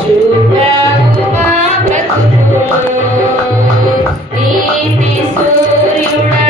Sudah lupa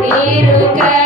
నీరు కా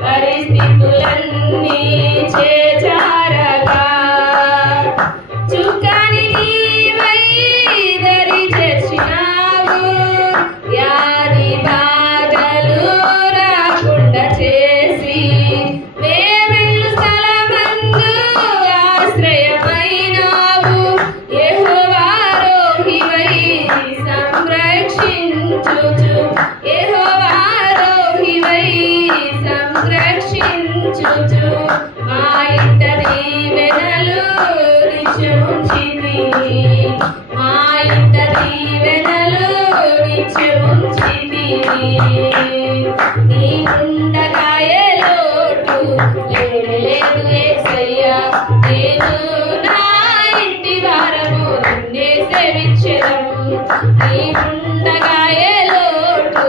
la herencia este చూచు మా ఇంట దీవెనలు నిత్యముంచింది మా ఇంట దీవెనలు నిత్యముంచింది నీకుండగాయే లోటు లేడలేదు ఏసయ్యా. నేను నా ఇంటి వారము నిన్నే సేవించదము. నీకుండగాయే లోటు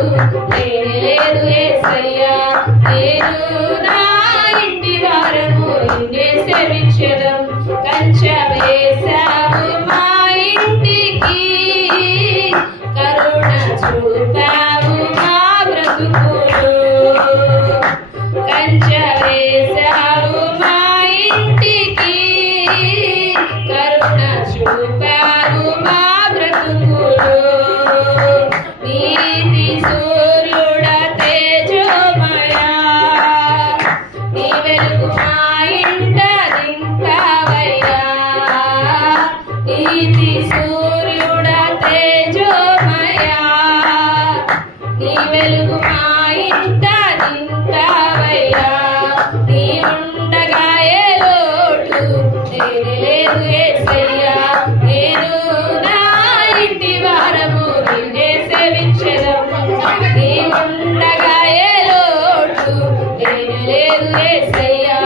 లేడలేదు ఏసయ్యా. నేను నా పరిహారము నిన్నే సేవించడం కంచవేశావు మా ఇంటికి. కరుణ చూపావు మా బ్రతుకులు. కంచవేశావు మా ఇంటికి. కరుణ చూపావు ఉండగా ఏ లోటు? నేను లేదు ఏసయ్యా